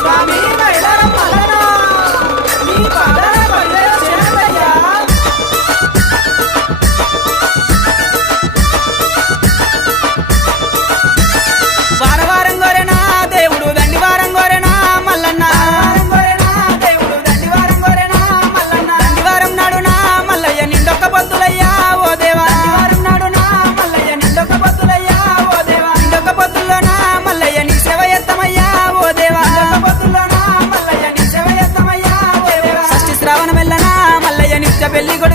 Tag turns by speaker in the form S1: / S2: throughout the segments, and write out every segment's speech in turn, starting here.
S1: Swami peligro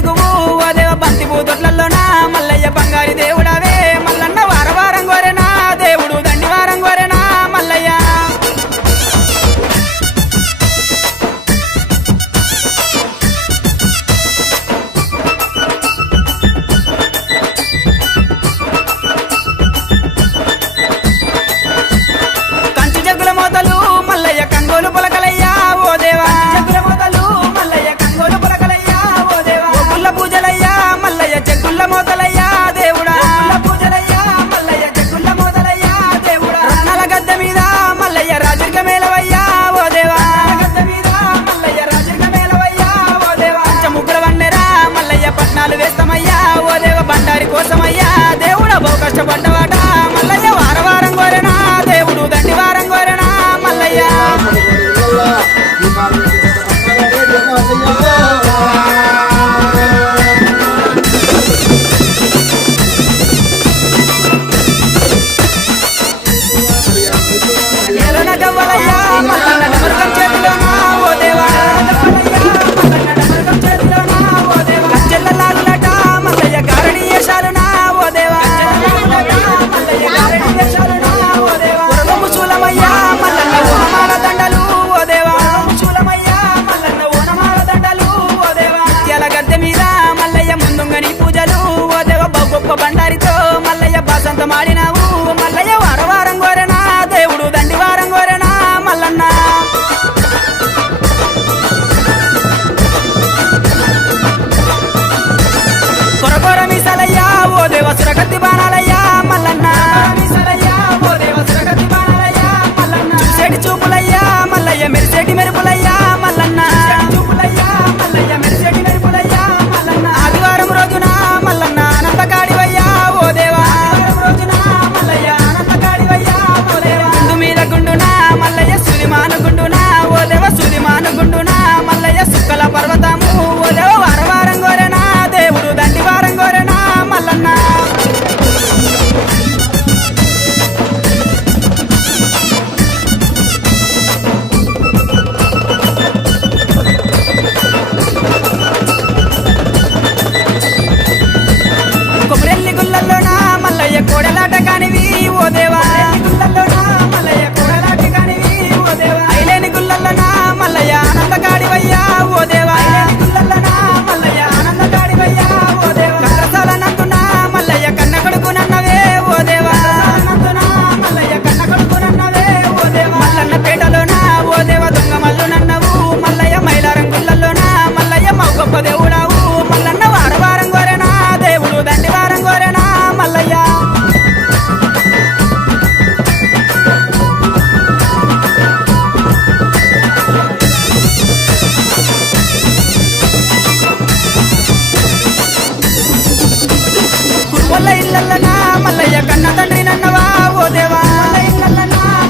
S1: ఓ దేవా.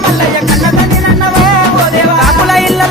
S2: మల్లయ్య
S1: కన్న తండ్రి నన్నవా ఓ దేవా కాపుల ఇళ్ళ